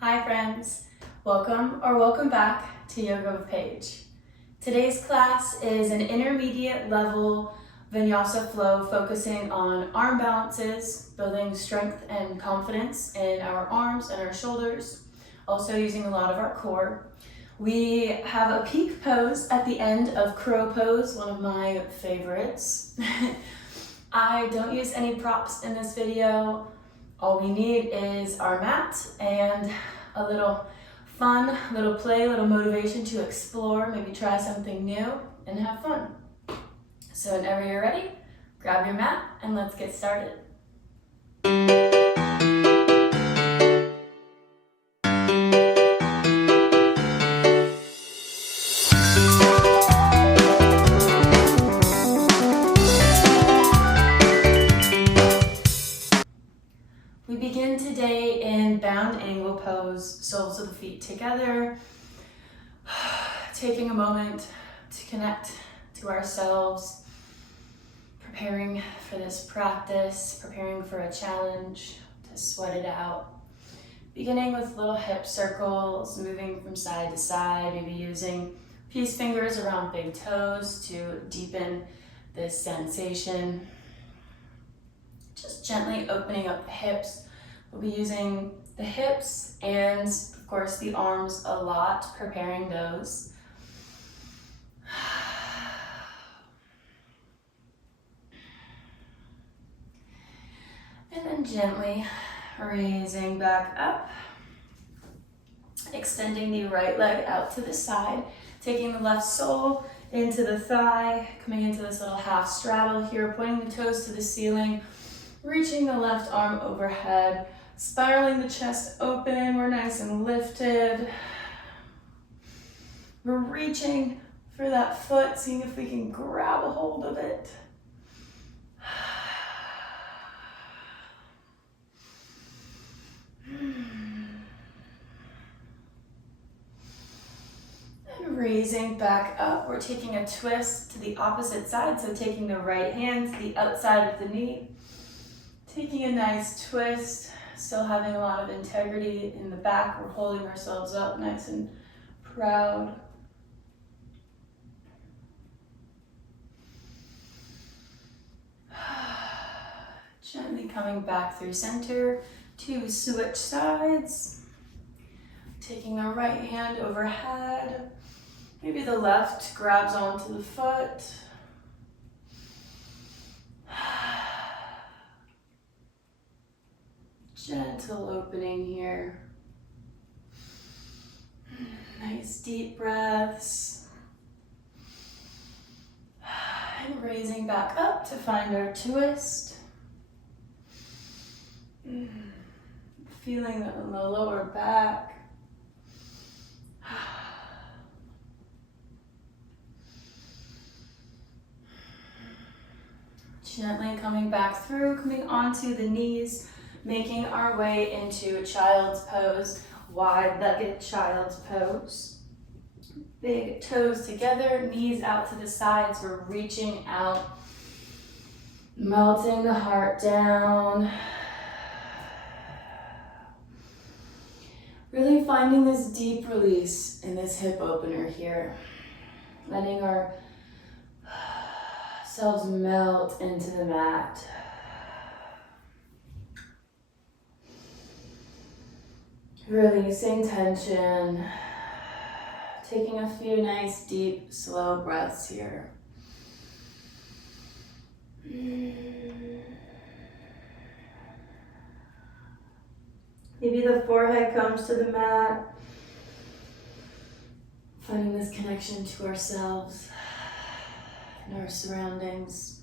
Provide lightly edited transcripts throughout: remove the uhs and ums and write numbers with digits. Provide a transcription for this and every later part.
Hi friends, welcome back to Yoga with Paige. Today's class is an intermediate level vinyasa flow focusing on arm balances, building strength and confidence in our arms and our shoulders, also using a lot of our core. We have a peak pose at the end of crow pose, one of my favorites. I don't use any props in this video. All we need is our mat and a little fun, little play, little motivation to explore, maybe try something new and have fun. So whenever you're ready, grab your mat and let's get started. We begin today in bound angle pose, soles of the feet together, taking a moment to connect to ourselves, preparing for this practice, preparing for a challenge, to sweat it out. Beginning with little hip circles, moving from side to side, maybe using peace fingers around big toes to deepen this sensation. Just gently opening up the hips. We'll be using the hips and, of course, the arms a lot, preparing those. And then gently raising back up, extending the right leg out to the side, taking the left sole into the thigh, coming into this little half straddle here, pointing the toes to the ceiling, reaching the left arm overhead, spiraling the chest open. We're nice and lifted. We're reaching for that foot, seeing if we can grab a hold of it. And raising back up, we're taking a twist to the opposite side, so taking the right hand to the outside of the knee, taking a nice twist, still having a lot of integrity in the back. We're holding ourselves up nice and proud. Gently coming back through center to switch sides. Taking the right hand overhead. Maybe the left grabs onto the foot. Gentle opening here. Nice deep breaths. And raising back up to find our twist. Feeling that in the lower back. Gently coming back through, coming onto the knees, making our way into child's pose, wide-legged child's pose. Big toes together, knees out to the sides. We're reaching out, melting the heart down. Really finding this deep release in this hip opener here. Letting ourselves melt into the mat. Releasing tension. Taking a few nice, deep, slow breaths here. Maybe the forehead comes to the mat. Finding this connection to ourselves and our surroundings.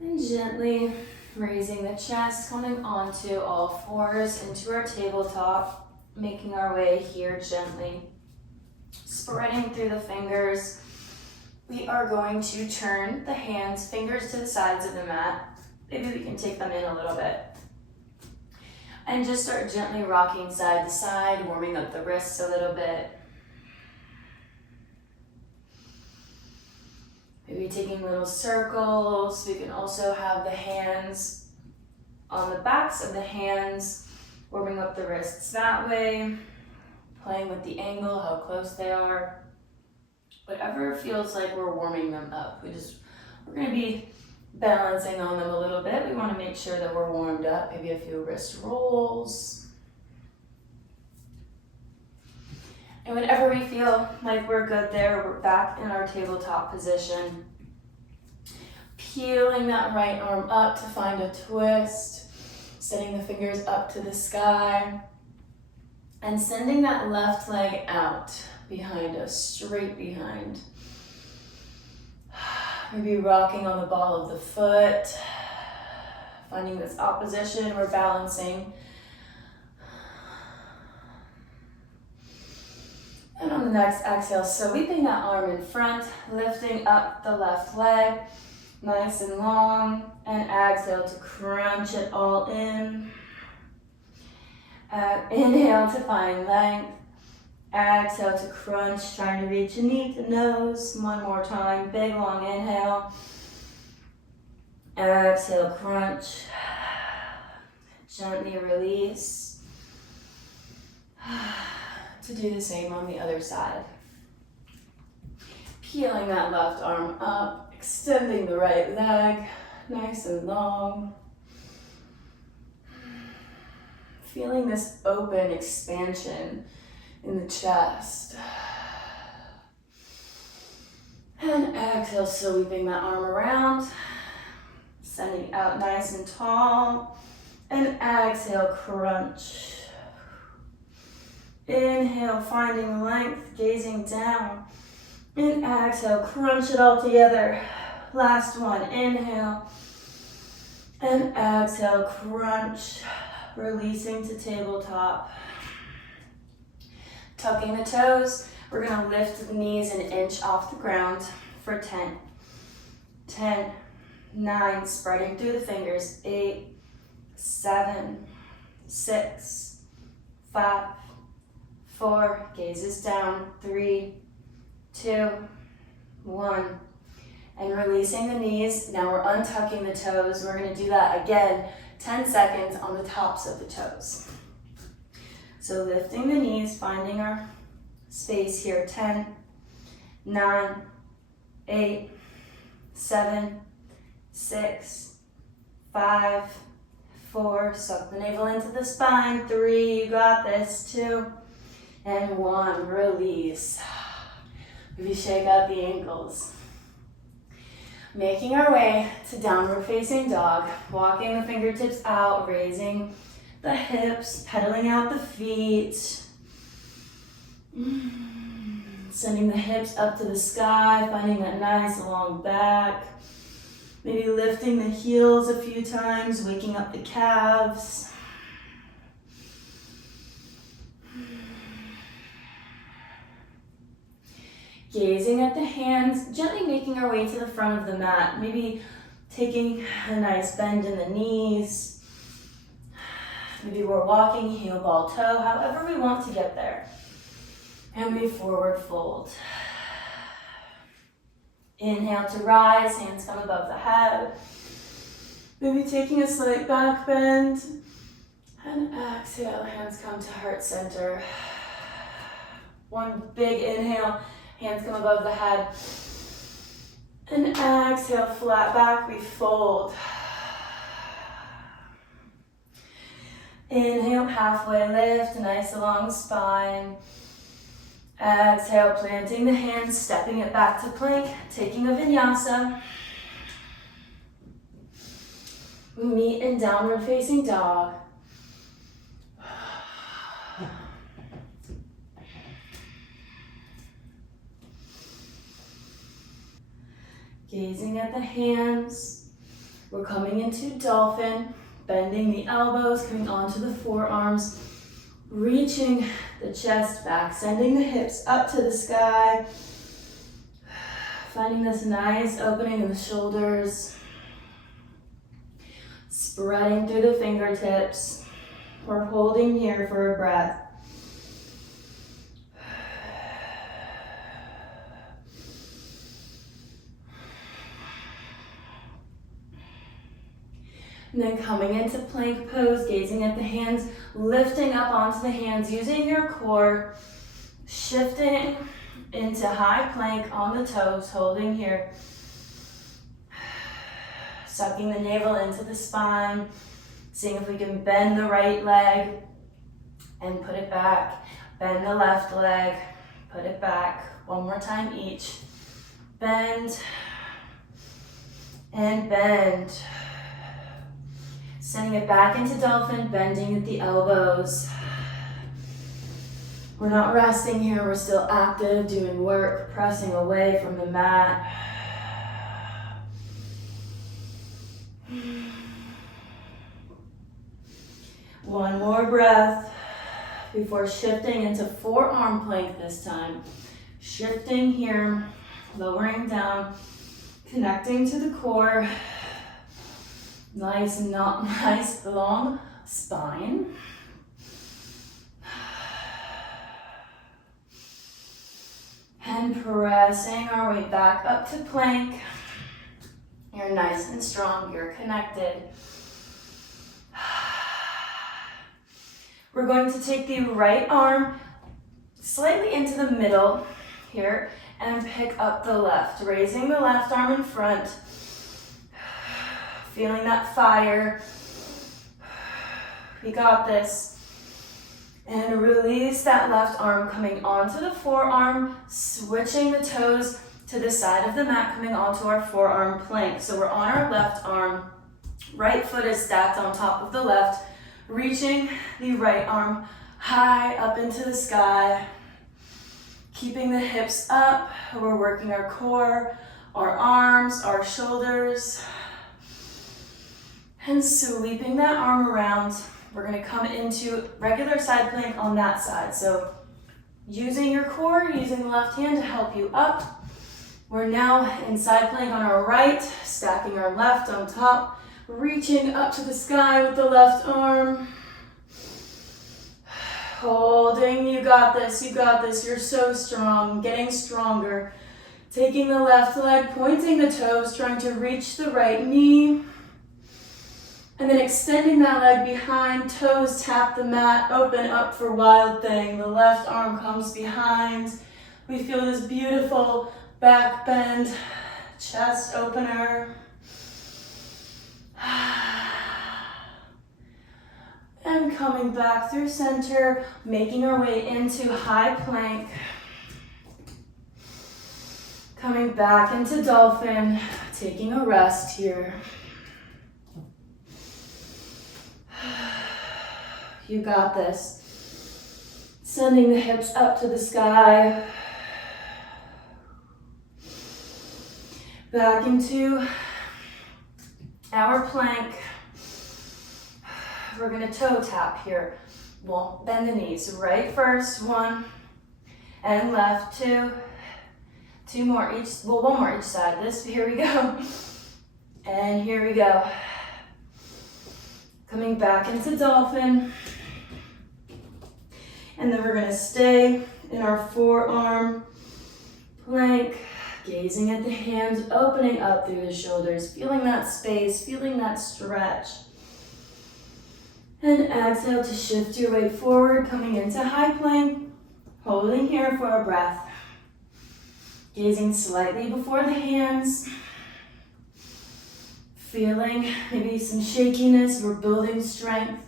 And gently raising the chest, coming onto all fours into our tabletop, making our way here gently. Spreading through the fingers. We are going to turn the hands, fingers to the sides of the mat. Maybe we can take them in a little bit. And just start gently rocking side to side, warming up the wrists a little bit. Maybe taking little circles. We can also have the hands on the backs of the hands, warming up the wrists that way, playing with the angle, how close they are. Whatever feels like we're warming them up. We're gonna be balancing on them a little bit. We wanna make sure that we're warmed up. Maybe a few wrist rolls. And whenever we feel like we're good there, we're back in our tabletop position. Peeling that right arm up to find a twist. Sending the fingers up to the sky. And sending that left leg out behind us, straight behind. Maybe rocking on the ball of the foot. Finding this opposition, we're balancing. And on the next exhale, sweeping that arm in front, lifting up the left leg, nice and long, and exhale to crunch it all in. Inhale to find length. Exhale to crunch, trying to reach a knee to nose. One more time, big long inhale. Exhale, crunch. Gently release. To do the same on the other side. Peeling that left arm up, extending the right leg, nice and long. Feeling this open expansion in the chest. And exhale, sweeping that arm around, sending out nice and tall. And exhale, crunch. Inhale, finding length, gazing down. And exhale, crunch it all together. Last one, inhale. And exhale, crunch. Releasing to tabletop. Tucking the toes. We're gonna lift the knees an inch off the ground for 10. 10, 9, spreading through the fingers. 8, 7, 6, 5, 4, gazes down. 3, 2, 1. And releasing the knees. Now we're untucking the toes. We're gonna do that again, 10 seconds on the tops of the toes. So lifting the knees, finding our space here. 10, 9, 8, 7, 6, 5, 4. Suck the navel into the spine. 3, you got this. 2, and 1. Release. Maybe shake out the ankles. Making our way to downward facing dog, walking the fingertips out, raising the hips, pedaling out the feet. Sending the hips up to the sky, finding that nice long back. Maybe lifting the heels a few times, waking up the calves. Gazing at the hands, gently making our way to the front of the mat. Maybe taking a nice bend in the knees. Maybe we're walking heel, ball, toe, however we want to get there. And we forward fold. Inhale to rise, hands come above the head. Maybe taking a slight back bend. And exhale, hands come to heart center. One big inhale. Hands come above the head. And exhale, flat back, we fold. Inhale, halfway lift, nice long spine. Exhale, planting the hands, stepping it back to plank, taking a vinyasa. We meet in downward facing dog. Gazing at the hands, we're coming into dolphin, bending the elbows, coming onto the forearms, reaching the chest back, sending the hips up to the sky, finding this nice opening in the shoulders, spreading through the fingertips. We're holding here for a breath. And then coming into plank pose, gazing at the hands, lifting up onto the hands, using your core, shifting into high plank on the toes, holding here. Sucking the navel into the spine, seeing if we can bend the right leg and put it back. Bend the left leg, put it back. One more time each. Bend and bend. Sending it back into dolphin, bending at the elbows. We're not resting here, we're still active, doing work, pressing away from the mat. One more breath before shifting into forearm plank this time. Shifting here, lowering down, connecting to the core. Nice long spine. And pressing our way back up to plank. You're nice and strong, you're connected. We're going to take the right arm slightly into the middle here and pick up the left, raising the left arm in front. Feeling that fire. We got this. And release that left arm coming onto the forearm, switching the toes to the side of the mat, coming onto our forearm plank. So we're on our left arm, right foot is stacked on top of the left, reaching the right arm high up into the sky, keeping the hips up. We're working our core, our arms, our shoulders, and sweeping that arm around. We're gonna come into regular side plank on that side. So using your core, using the left hand to help you up. We're now in side plank on our right, stacking our left on top, reaching up to the sky with the left arm. Holding, you got this, you're so strong, getting stronger. Taking the left leg, pointing the toes, trying to reach the right knee. And then extending that leg behind, toes tap the mat, open up for wild thing. The left arm comes behind. We feel this beautiful back bend, chest opener. And coming back through center, making our way into high plank. Coming back into dolphin, taking a rest here. You got this. Sending the hips up to the sky. Back into our plank. We're gonna toe tap here. We'll bend the knees. Right first, one, and left, two. Two more each, well, one more each side. Here we go. And here we go. Coming back into dolphin. And then we're gonna stay in our forearm plank, gazing at the hands, opening up through the shoulders, feeling that space, feeling that stretch. And exhale to shift your weight forward, coming into high plank, holding here for a breath. Gazing slightly before the hands. Feeling maybe some shakiness, we're building strength.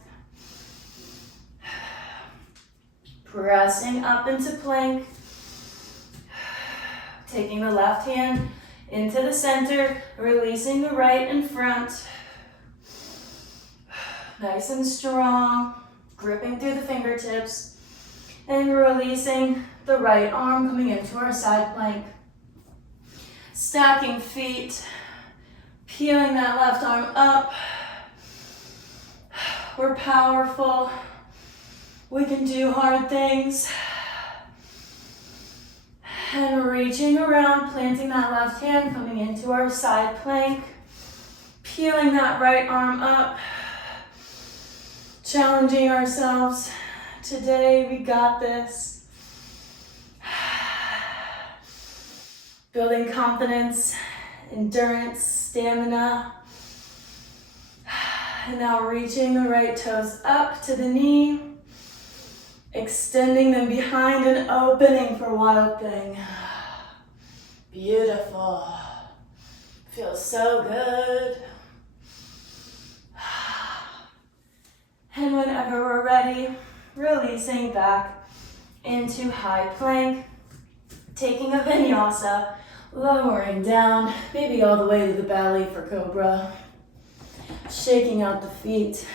Pressing up into plank. Taking the left hand into the center, releasing the right in front. Nice and strong, gripping through the fingertips. And releasing the right arm, coming into our side plank. Stacking feet, peeling that left arm up. We're powerful. We can do hard things. And reaching around, planting that left hand, coming into our side plank. Peeling that right arm up. Challenging ourselves. Today, we got this. Building confidence, endurance, stamina. And now reaching the right toes up to the knee, extending them behind and opening for Wild Thing. Beautiful. Feels so good. And whenever we're ready, releasing back into high plank, taking a vinyasa, lowering down, maybe all the way to the belly for cobra. Shaking out the feet.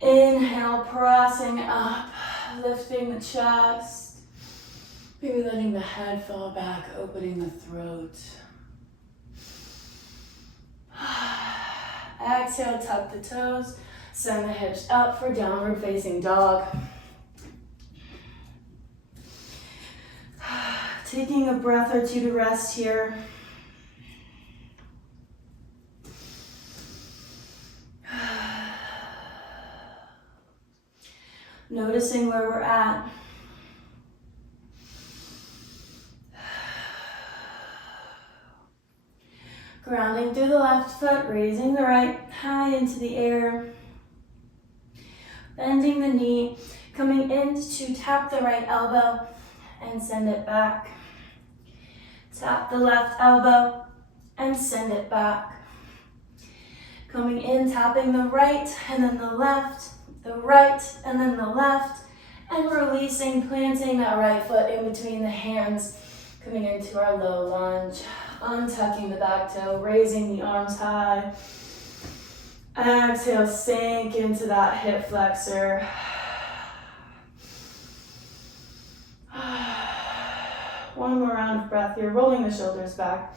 Inhale, pressing up, lifting the chest. Maybe letting the head fall back, opening the throat. Exhale, tuck the toes, send the hips up for downward facing dog. Taking a breath or two to rest here. Noticing where we're at. Grounding through the left foot, raising the right high into the air. Bending the knee, coming in to tap the right elbow and send it back. Tap the left elbow and send it back. Coming in, tapping the right and then the right and then the left, and releasing, planting that right foot in between the hands, coming into our low lunge, untucking the back toe, raising the arms high. Exhale, sink into that hip flexor. One more round of breath here, rolling the shoulders back.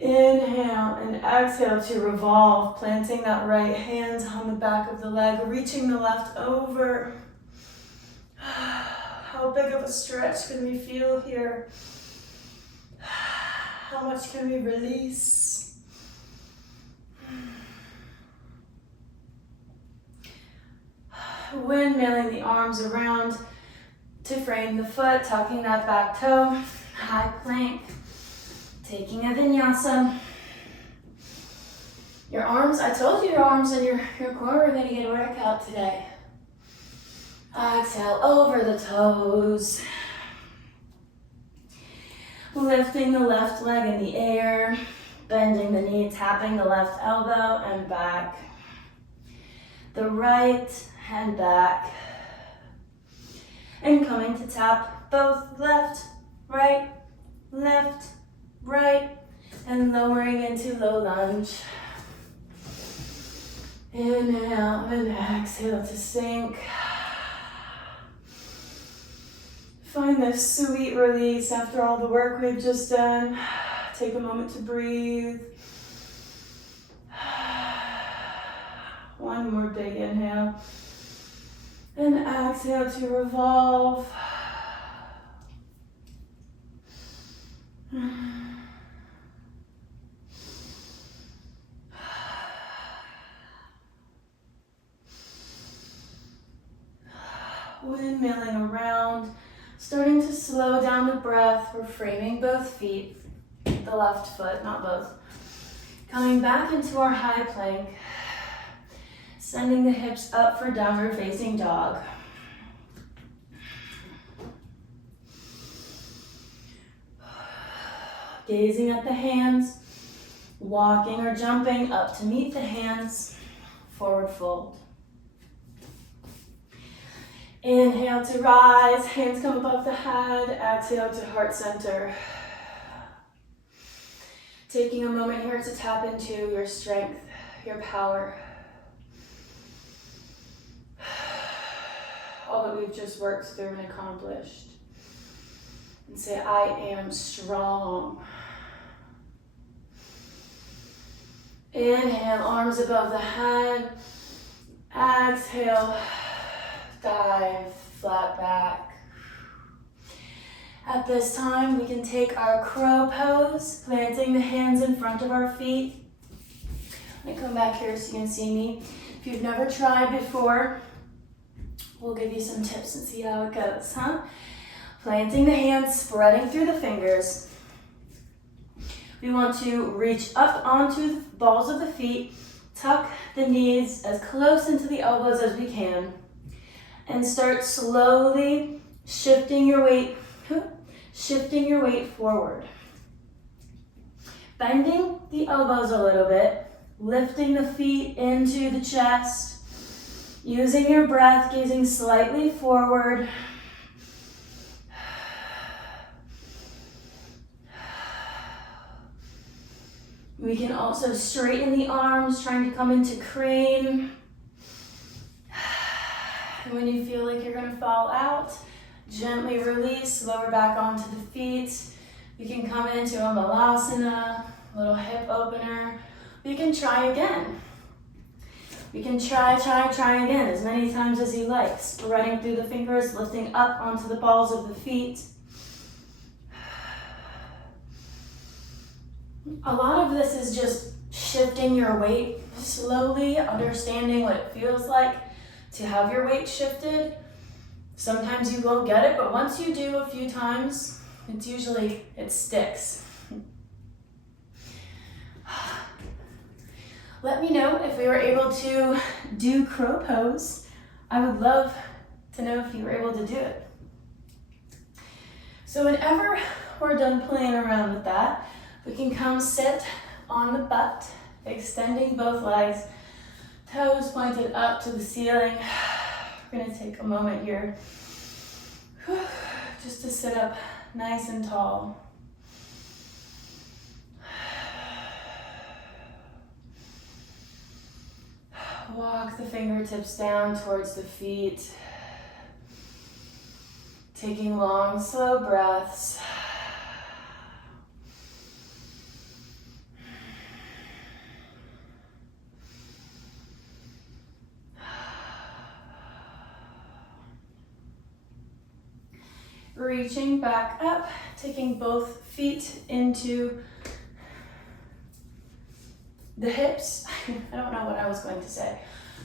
Inhale and exhale to revolve, planting that right hand on the back of the leg, reaching the left over. How big of a stretch can we feel here? How much can we release? Windmilling the arms around to frame the foot, tucking that back toe, high plank. Taking a vinyasa. Your arms, I told you your arms and your core are going to get a workout today. Exhale over the toes. Lifting the left leg in the air. Bending the knee, tapping the left elbow and back. The right and back. And coming to tap both left, right, and lowering into low lunge. Inhale and exhale to sink. Find this sweet release after all the work we've just done. Take a moment to breathe. One more big inhale. And exhale to revolve. Windmilling around, starting to slow down the breath. We're framing both feet, the left foot, not both. Coming back into our high plank, sending the hips up for downward facing dog. Gazing at the hands, walking or jumping up to meet the hands, forward fold. Inhale to rise, hands come above the head, exhale to heart center. Taking a moment here to tap into your strength, your power. All that we've just worked through and accomplished. And say, I am strong. Inhale, arms above the head. Exhale, dive flat back. At this time, we can take our crow pose, planting the hands in front of our feet. Let me come back here so you can see me. If you've never tried before, we'll give you some tips and see how it goes, huh? Planting the hands, spreading through the fingers. We want to reach up onto the balls of the feet, tuck the knees as close into the elbows as we can, and start slowly shifting your weight forward. Bending the elbows a little bit, lifting the feet into the chest, using your breath, gazing slightly forward. We can also straighten the arms, trying to come into crane. And when you feel like you're going to fall out, gently release, lower back onto the feet. We can come into a malasana, little hip opener. We can try again. We can try again as many times as you like. Spreading through the fingers, lifting up onto the balls of the feet. A lot of this is just shifting your weight slowly, understanding what it feels like to have your weight shifted. Sometimes you won't get it, but once you do a few times, it sticks. Let me know if we were able to do crow pose. I would love to know if you were able to do it. So whenever we're done playing around with that, we can come sit on the butt, extending both legs, toes pointed up to the ceiling. We're gonna take a moment here just to sit up nice and tall. Walk the fingertips down towards the feet, taking long, slow breaths. Reaching back up, taking both feet into the hips. I don't know what I was going to say.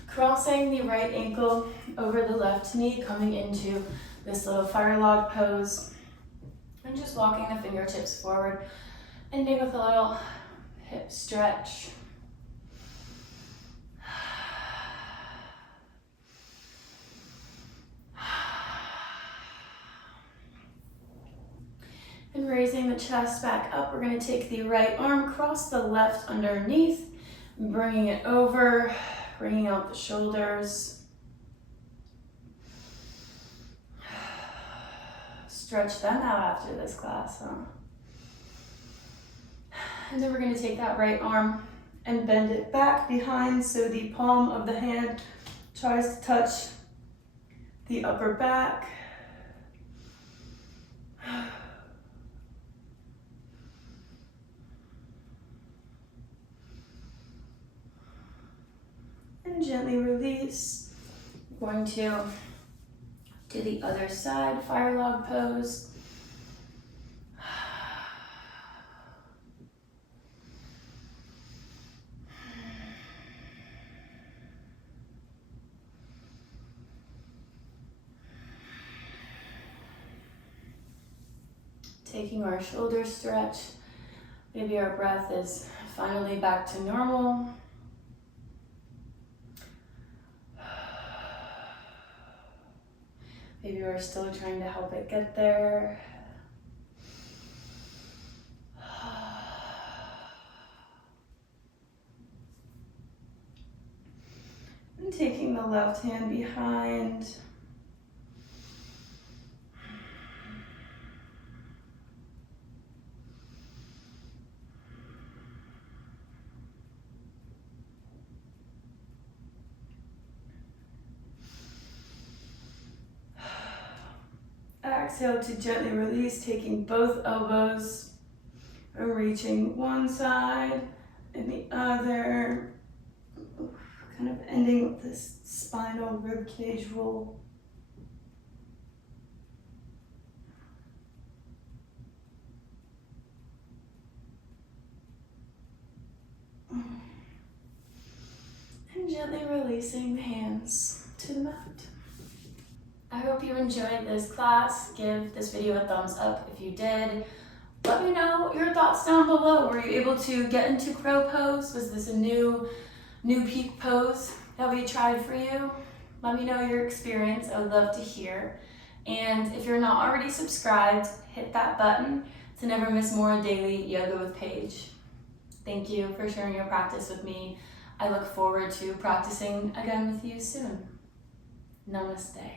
Crossing the right ankle over the left knee, coming into this little fire log pose. And just walking the fingertips forward, ending with a little hip stretch. And raising the chest back up, we're going to take the right arm, cross the left underneath, bringing it over, bringing out the shoulders. Stretch them out after this class, huh? And then we're going to take that right arm and bend it back behind so the palm of the hand tries to touch the upper back. And gently release. We're going to do the other side, fire log pose. Taking our shoulder stretch. Maybe our breath is finally back to normal. Maybe we're still trying to help it get there. And taking the left hand behind. Exhale to gently release, taking both elbows and reaching one side and the other. Kind of ending with this spinal rib cage roll. And gently releasing the hands to the mat. I hope you enjoyed this class. Give this video a thumbs up if you did. Let me know your thoughts down below. Were you able to get into crow pose? Was this a new peak pose that we tried for you? Let me know your experience. I would love to hear. And if you're not already subscribed, hit that button to never miss more daily Yoga with Paige. Thank you for sharing your practice with me. I look forward to practicing again with you soon. Namaste.